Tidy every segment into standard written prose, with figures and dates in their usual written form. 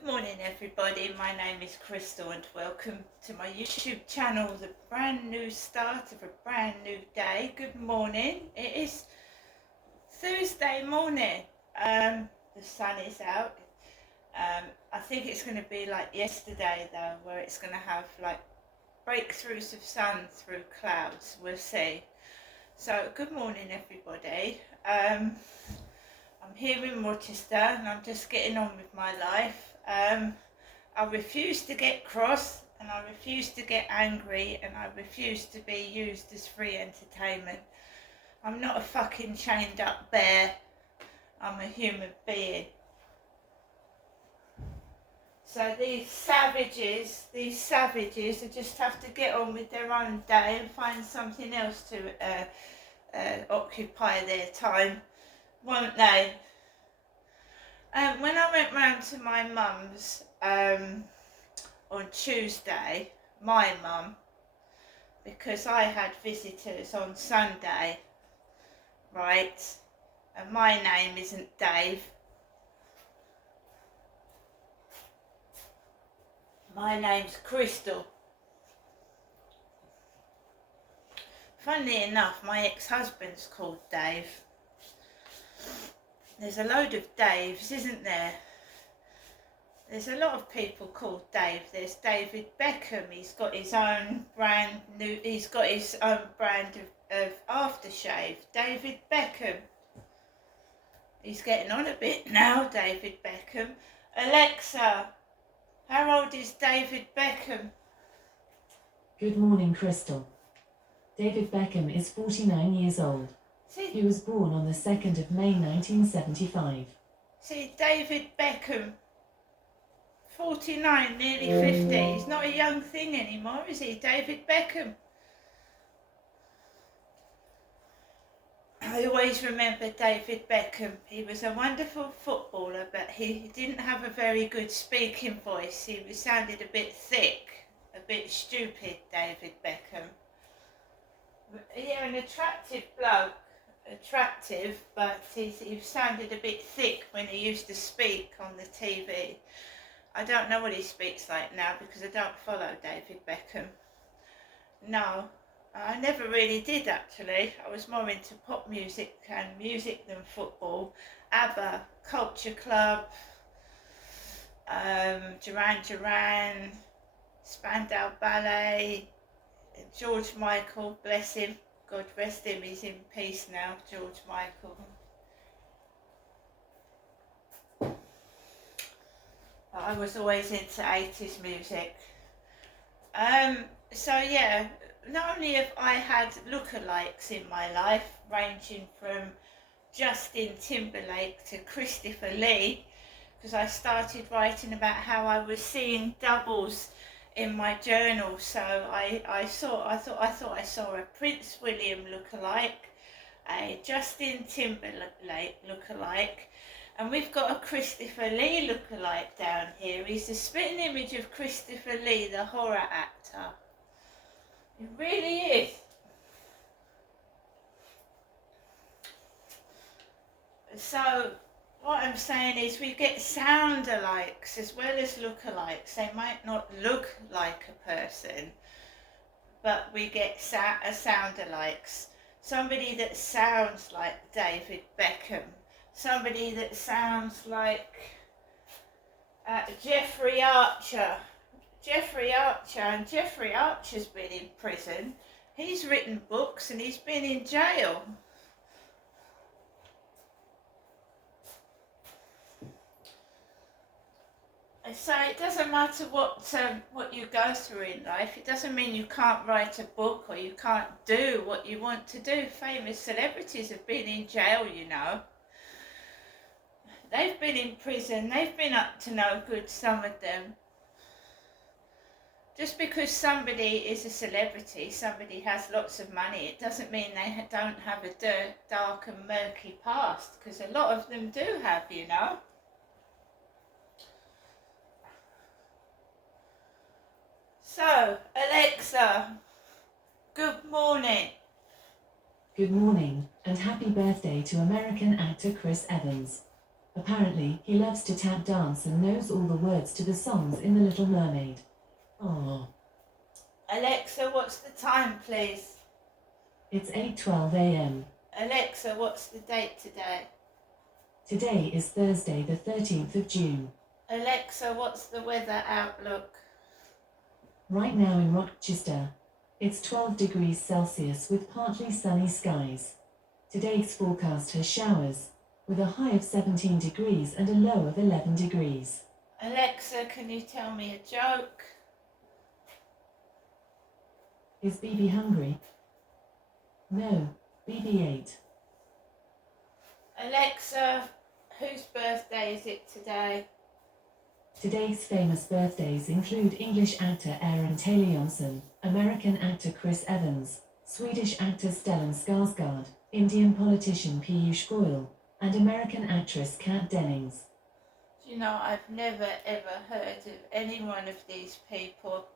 Good morning everybody, my name is Crystal and welcome to my YouTube channel, the brand new start of a brand new day. Good morning, it is Thursday morning, the sun is out. I think it's going to be like yesterday though, where it's going to have like breakthroughs of sun through clouds, we'll see. So good morning everybody. I'm here in Rochester and I'm just getting on with my life. I refuse to get cross and I refuse to get angry and I refuse to be used as free entertainment. I'm not a fucking chained up bear. I'm a human being. So these savages just have to get on with their own day and find something else to occupy their time, won't they? When I went round to my mum's on Tuesday, my mum, because I had visitors on Sunday, right, and my name isn't Dave, my name's Crystal. Funnily enough, my ex-husband's called Dave. There's a load of Daves, isn't there? There's a lot of people called Dave. There's David Beckham. He's got his own brand of aftershave. David Beckham. He's getting on a bit now, David Beckham. Alexa, how old is David Beckham? Good morning, Crystal. David Beckham is 49 years old. He was born on the 2nd of May 1975. See, David Beckham, 49, nearly 50. He's not a young thing anymore, is he, David Beckham? I always remember David Beckham. He was a wonderful footballer, but he didn't have a very good speaking voice. He sounded a bit thick, a bit stupid, David Beckham. Yeah, an attractive bloke. Attractive, but he sounded a bit thick when he used to speak on the TV. I don't know what he speaks like now because I don't follow David Beckham. No, I never really did actually. I was more into pop music and music than football. ABBA, Culture Club, Duran Duran, Spandau Ballet, George Michael, bless him. God rest him, he's in peace now, George Michael. I was always into 80s music. So yeah, not only have I had lookalikes in my life, ranging from Justin Timberlake to Christopher Lee, because I started writing about how I was seeing doubles in my journal, so I thought I saw a Prince William lookalike, a Justin Timberlake lookalike, and we've got a Christopher Lee lookalike down here. He's the spitting image of Christopher Lee, the horror actor. He really is. So what I'm saying is we get sound-alikes as well as look-alikes. They might not look like a person, but we get sound-alikes. Somebody that sounds like David Beckham. Somebody that sounds like Jeffrey Archer. Jeffrey Archer's been in prison. He's written books and he's been in jail. So it doesn't matter what you go through in life. It doesn't mean you can't write a book or you can't do what you want to do. Famous celebrities have been in jail, you know. They've been in prison. They've been up to no good, some of them. Just because somebody is a celebrity, somebody has lots of money, it doesn't mean they don't have a dark and murky past, because a lot of them do have, you know. So, Alexa, good morning. Good morning, and happy birthday to American actor Chris Evans. Apparently, he loves to tap dance and knows all the words to the songs in The Little Mermaid. Oh. Alexa, what's the time, please? It's 8:12 a.m. Alexa, what's the date today? Today is Thursday, the 13th of June. Alexa, what's the weather outlook? Right now in Rochester, it's 12 degrees Celsius with partly sunny skies. Today's forecast has showers, with a high of 17 degrees and a low of 11 degrees. Alexa, can you tell me a joke? Is BB hungry? No, BB ate. Alexa, whose birthday is it today? Today's famous birthdays include English actor Aaron Taylor Johnson, American actor Chris Evans, Swedish actor Stellan Skarsgård, Indian politician Piyush Goyal, and American actress Kat Dennings. You know, I've never ever heard of any one of these people.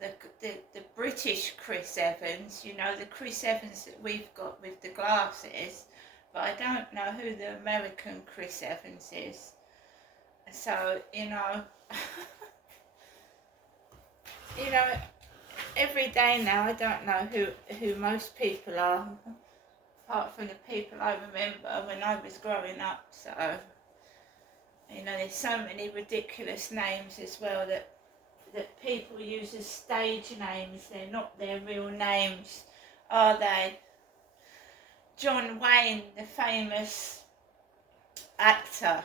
The British Chris Evans, you know, the Chris Evans that we've got with the glasses, but I don't know who the American Chris Evans is. So, you know, every day now I don't know who most people are, apart from the people I remember when I was growing up. So, you know, there's so many ridiculous names as well that people use as stage names. They're not their real names, are they? John Wayne, the famous actor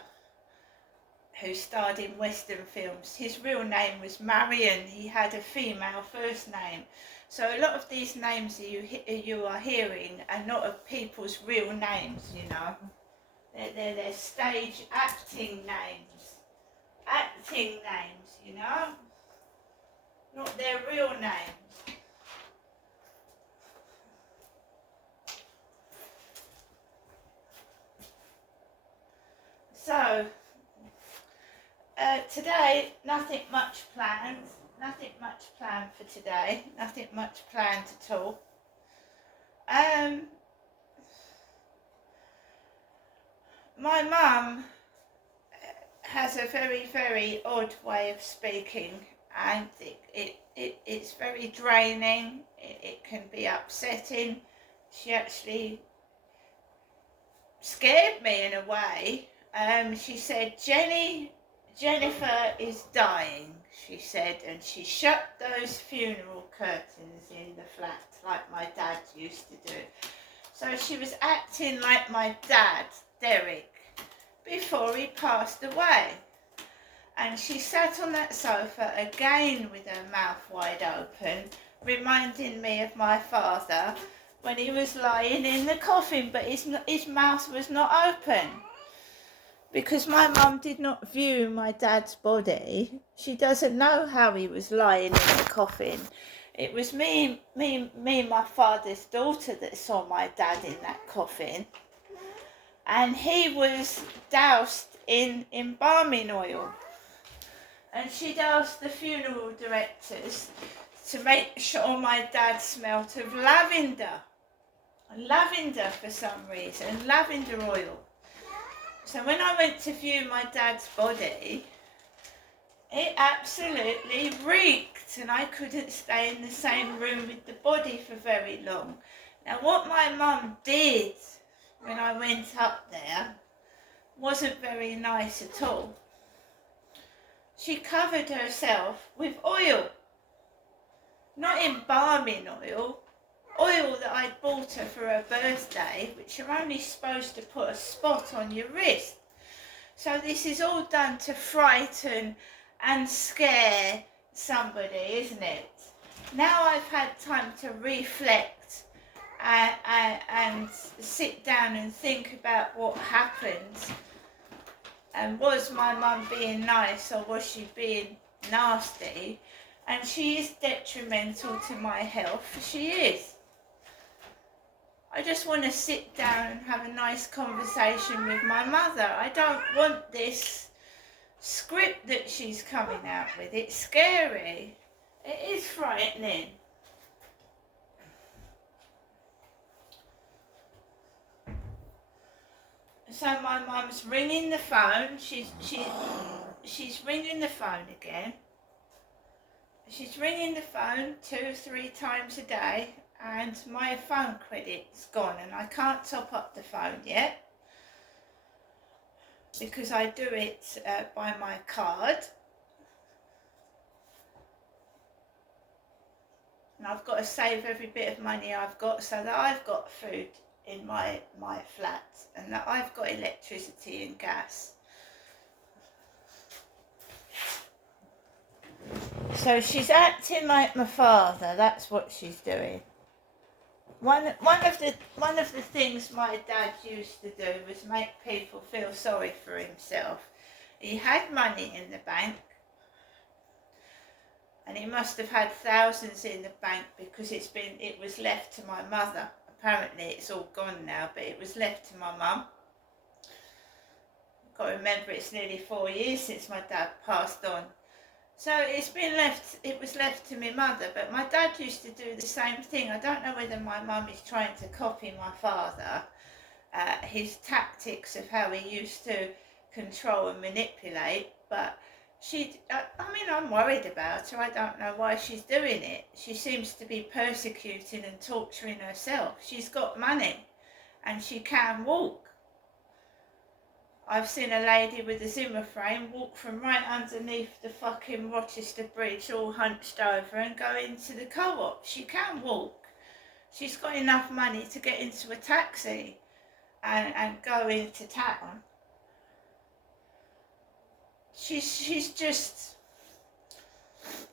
who starred in Western films, his real name was Marion. He had a female first name. So a lot of these names you are hearing are not of people's real names, you know. They're stage acting names. Acting names, you know. Not their real names. So, today, nothing much planned for today, nothing much planned at all. My mum has a very, very odd way of speaking, and it's very draining. It can be upsetting. She actually scared me in a way. She said, Jennifer is dying, she said, and she shut those funeral curtains in the flat like my dad used to do. So she was acting like my dad, Derek, before he passed away. And she sat on that sofa again with her mouth wide open, reminding me of my father when he was lying in the coffin, but his mouth was not open. Because my mum did not view my dad's body. She doesn't know how he was lying in the coffin. It was me, my father's daughter, that saw my dad in that coffin. And he was doused in embalming oil. And she'd asked the funeral directors to make sure my dad smelt of lavender. Lavender for some reason, lavender oil. So when I went to view my dad's body, it absolutely reeked, and I couldn't stay in the same room with the body for very long. Now what my mum did when I went up there wasn't very nice at all. She covered herself with oil, not embalming oil, oil that I'd bought her for her birthday, which you're only supposed to put a spot on your wrist. So this is all done to frighten and scare somebody, isn't it? Now I've had time to reflect and sit down and think about what happened. And was my mum being nice, or was she being nasty? And she is detrimental to my health. She is. I just want to sit down and have a nice conversation with my mother. I don't want this script that she's coming out with. It's scary. It is frightening. So my mum's ringing the phone. She's ringing the phone again. She's ringing the phone 2-3 times a day, and my phone credit's gone, and I can't top up the phone yet because I do it by my card. And I've got to save every bit of money I've got so that I've got food in my flat and that I've got electricity and gas. So she's acting like my father. That's what she's doing. One of the things my dad used to do was make people feel sorry for himself. He had money in the bank, and he must have had thousands in the bank because it was left to my mother. Apparently it's all gone now, but it was left to my mum. I've got to remember it's nearly 4 years since my dad passed on. So it was left to my mother, but my dad used to do the same thing. I don't know whether my mum is trying to copy my father, his tactics of how he used to control and manipulate, but I'm worried about her. I don't know why she's doing it. She seems to be persecuting and torturing herself. She's got money and she can walk. I've seen a lady with a Zimmer frame walk from right underneath the fucking Rochester Bridge all hunched over and go into the co-op. She can walk. She's got enough money to get into a taxi and go into town. She's just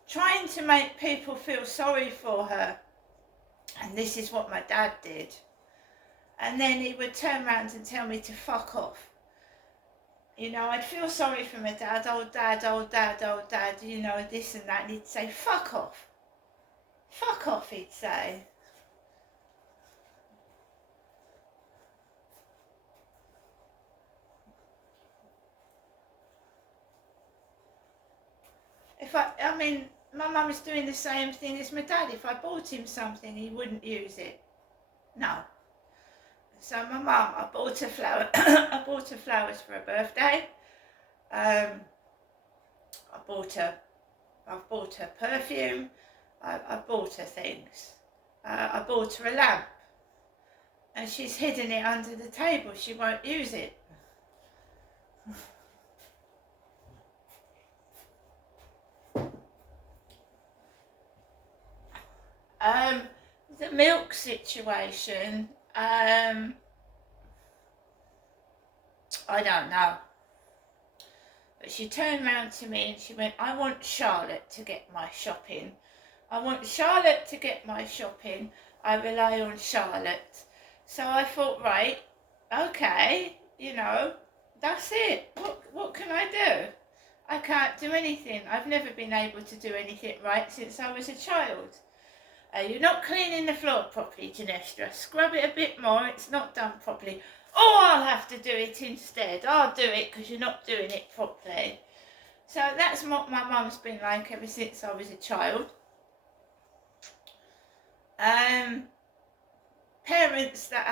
trying to make people feel sorry for her. And this is what my dad did. And then he would turn around and tell me to fuck off. You know, I'd feel sorry for my dad, old dad, you know, this and that, and he'd say, fuck off. Fuck off, he'd say. My mum is doing the same thing as my dad. If I bought him something, he wouldn't use it. No. So my mum, I bought her flowers for her birthday. I've bought her perfume. I bought her things. I bought her a lamp, and she's hidden it under the table. She won't use it. The milk situation. I don't know. But she turned round to me and she went, I want Charlotte to get my shopping. I want Charlotte to get my shopping. I rely on Charlotte. So I thought, right, okay, you know, that's it. What can I do? I can't do anything. I've never been able to do anything right since I was a child. You're not cleaning the floor properly, Ginestra. Scrub it a bit more. It's not done properly. Oh, I'll have to do it instead. I'll do it because you're not doing it properly. So that's what my mum's been like ever since I was a child. Parents that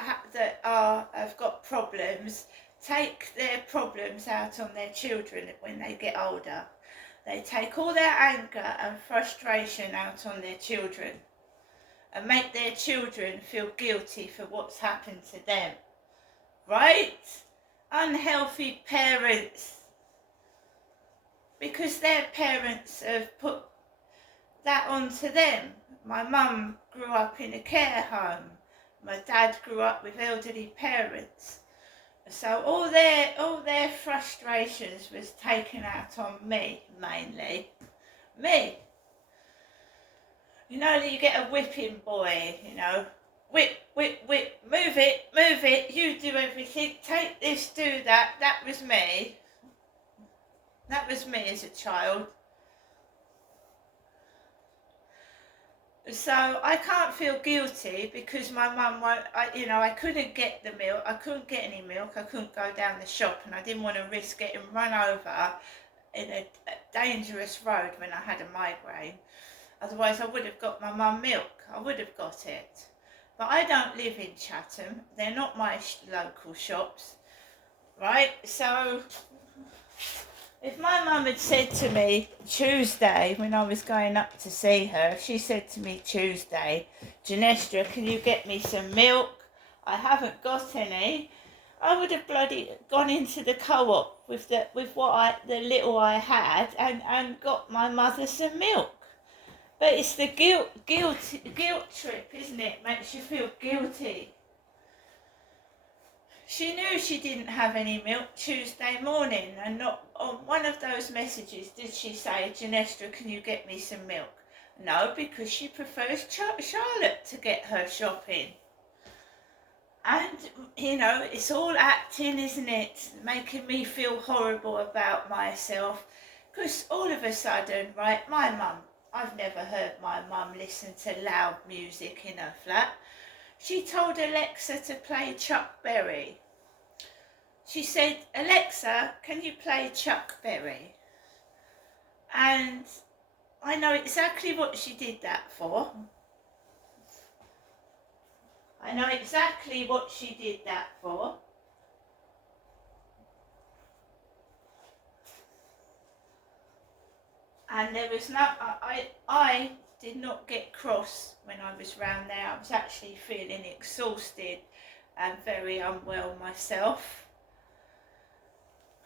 have got problems take their problems out on their children when they get older. They take all their anger and frustration out on their children and make their children feel guilty for what's happened to them. Right? Unhealthy parents. Because their parents have put that onto them. My mum grew up in a care home. My dad grew up with elderly parents. So all their frustrations was taken out on me, mainly. Me. You know, you get a whipping boy, you know. Whip, move it, you do everything, take this, do that. That was me. That was me as a child. So I can't feel guilty because my mum won't, I couldn't get the milk, I couldn't get any milk, I couldn't go down the shop, and I didn't want to risk getting run over in a dangerous road when I had a migraine. Otherwise I would have got my mum milk, I would have got it. But I don't live in Chatham, they're not my local shops. right? So if my mum had said to me Tuesday when I was going up to see her, if she said to me Tuesday, Genestra, can you get me some milk? I haven't got any. I would have bloody gone into the co-op with the little I had and got my mother some milk. But it's the guilt trip, isn't it? Makes you feel guilty. She knew she didn't have any milk Tuesday morning, and not on one of those messages did she say, Genestra, can you get me some milk? No, because she prefers Charlotte to get her shopping. And, it's all acting, isn't it? Making me feel horrible about myself. Because all of a sudden, right, my mum, I've never heard my mum listen to loud music in her flat. She told Alexa to play Chuck Berry. She said, Alexa, can you play Chuck Berry? And I know exactly what she did that for. I know exactly what she did that for. And there was no, I did not get cross when I was round there. I was actually feeling exhausted and very unwell myself.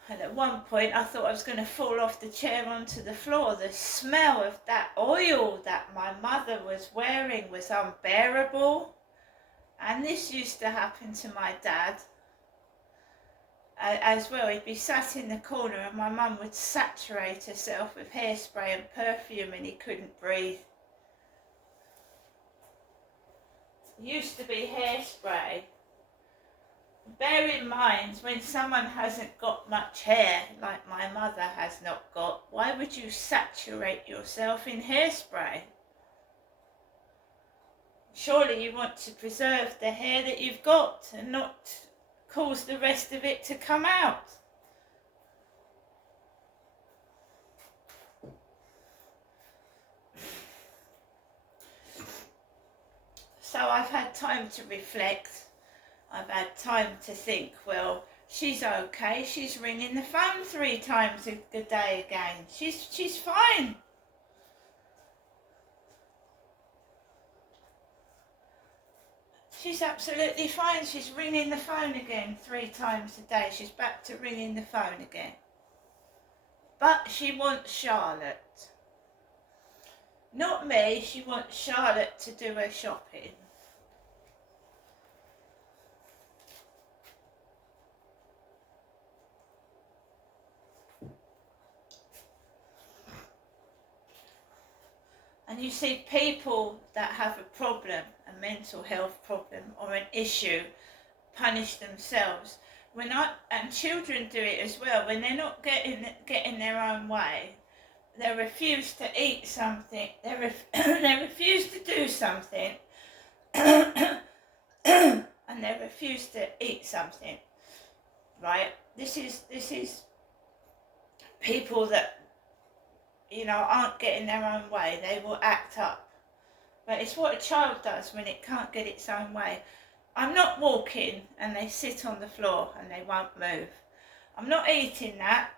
And at one point I thought I was going to fall off the chair onto the floor. The smell of that oil that my mother was wearing was unbearable. And this used to happen to my dad as well. He'd be sat in the corner and my mum would saturate herself with hairspray and perfume and he couldn't breathe. It used to be hairspray. Bear in mind, when someone hasn't got much hair, like my mother has not got, why would you saturate yourself in hairspray? Surely you want to preserve the hair that you've got and not cause the rest of it to come out. So I've had time to reflect. I've had time to think, well, she's okay. She's ringing the phone 3 times a day again. She's fine. She's absolutely fine. She's ringing the phone again 3 times a day. She's back to ringing the phone again. But she wants Charlotte. Not me. She wants Charlotte to do her shopping. And you see, people that have a problem, a mental health problem or an issue, punish themselves. And children do it as well. When they're not getting their own way, they refuse to eat something. They refuse to do something, and they refuse to eat something. Right? This is people that aren't getting their own way. They will act up. But it's what a child does when it can't get its own way. I'm not walking and they sit on the floor and they won't move. I'm not eating that.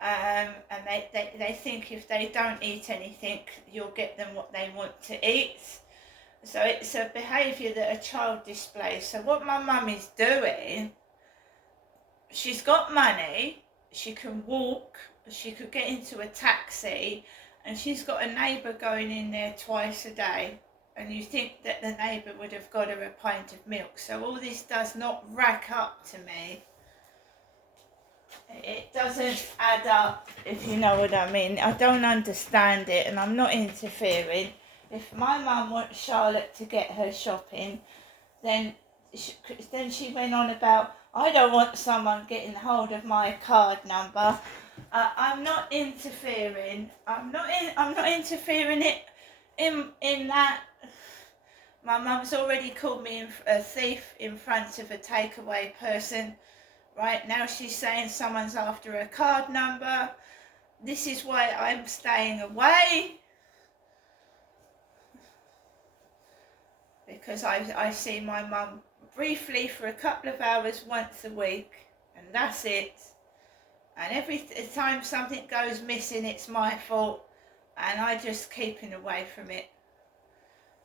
And they think if they don't eat anything, you'll get them what they want to eat. So it's a behaviour that a child displays. So what my mum is doing, she's got money, she can walk, she could get into a taxi, and she's got a neighbour going in there twice a day, and you think that the neighbour would have got her a pint of milk. So all this does not rack up to me. It doesn't add up, if you know what I mean. I don't understand it, and I'm not interfering. If my mum wants Charlotte to get her shopping, then she went on about, I don't want someone getting hold of my card number. I'm not interfering. I'm not interfering in that. My mum's already called me a thief in front of a takeaway person. Right now she's saying someone's after her card number. This is why I'm staying away. Because I see my mum briefly for a couple of hours once a week, and that's it. And every time something goes missing, it's my fault, and I just keeping away from it.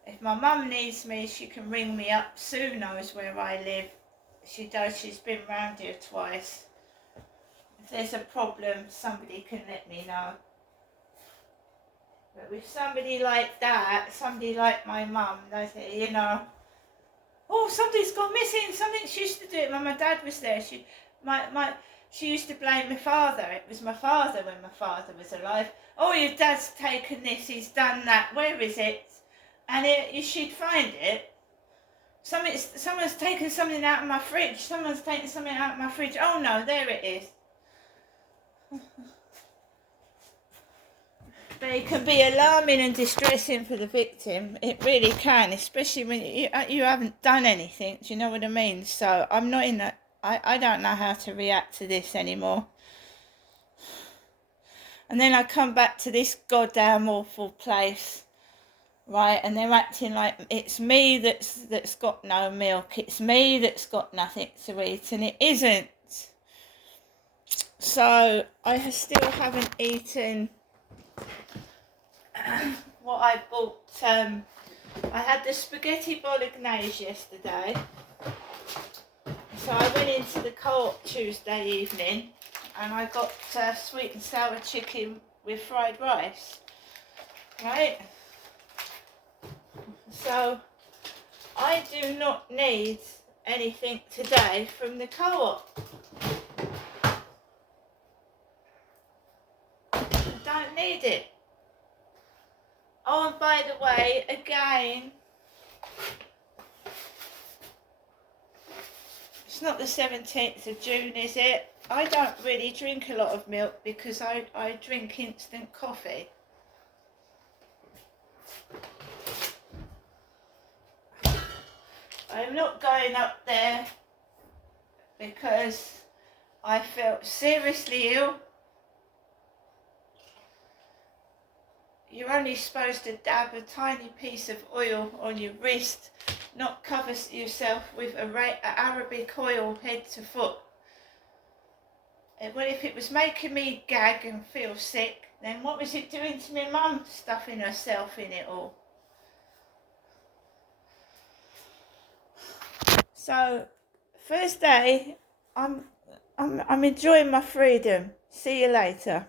If my mum needs me, she can ring me up. Sue knows where I live. She does, she's been round here twice. If there's a problem, somebody can let me know. But with somebody like that, somebody like my mum, they say, you know, oh, somebody's gone missing, something, she used to do it when my dad was there. She used to blame my father. It was my father when my father was alive. Oh, your dad's taken this, he's done that, where is it? And she'd find it. Someone's taken something out of my fridge. Someone's taken something out of my fridge. Oh no, there it is. But it can be alarming and distressing for the victim. It really can, especially when you haven't done anything. Do you know what I mean? So I'm not in that. I don't know how to react to this anymore. And then I come back to this goddamn awful place, right? And they're acting like it's me that's got no milk. It's me that's got nothing to eat, and it isn't. So I still haven't eaten what I bought. I had the spaghetti bolognese yesterday. So I went into the Co-op Tuesday evening and I got sweet and sour chicken with fried rice, right? So I do not need anything today from the Co-op. I don't need it. Oh, and by the way, again, it's not the 17th of June, is it? I don't really drink a lot of milk because I drink instant coffee. I'm not going up there because I felt seriously ill. You're only supposed to dab a tiny piece of oil on your wrist, not cover yourself with Arabic oil head to foot. Well, if it was making me gag and feel sick, then what was it doing to my mum, stuffing herself in it all? So, first day, I'm enjoying my freedom. See you later.